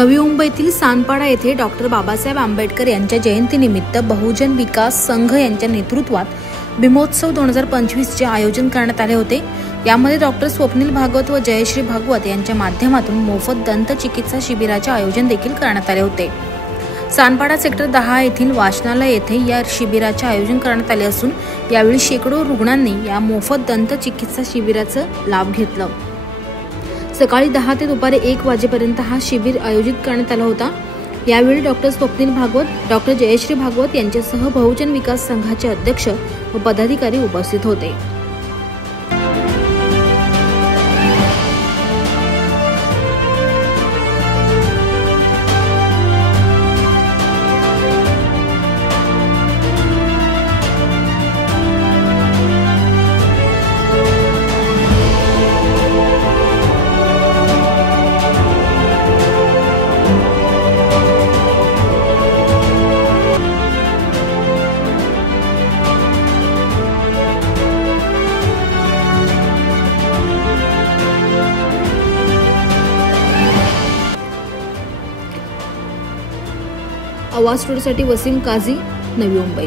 नवी मुंबईतील सानपाडा येथे डॉक्टर बाबासाहेब आंबेडकर यांच्या जयंतीनिमित्त बहुजन विकास संघ यांच्या नेतृत्वात भीमोत्सव 2025 चे आयोजन करण्यात आले होते। यामध्ये डॉक्टर स्वप्नील भागवत व जयश्री भागवत यांच्या माध्यमातून मोफत दंत चिकित्सा शिबिराचे आयोजन देखील करण्यात आले होते। सानपाडा सेक्टर 10 येथील वाचनालय येथे या शिबिराचे आयोजन करण्यात आले असून यावेळी शेकडो रुग्णांनी या मोफत दंत चिकित्सा शिबिराचा लाभ घेतला। सकाळी 10 ते दुपारी 1 वाजेपर्यंत हा शिबिर आयोजित करण्यात आला होता। यावेळी डॉक्टर स्वप्नील भागवत, डॉक्टर जयश्री भागवत यांच्यासह बहुजन विकास संघाचे अध्यक्ष व पदाधिकारी उपस्थित होते। आवाज स्टुडिओसाठी वसीम काझी, नवी मुंबई।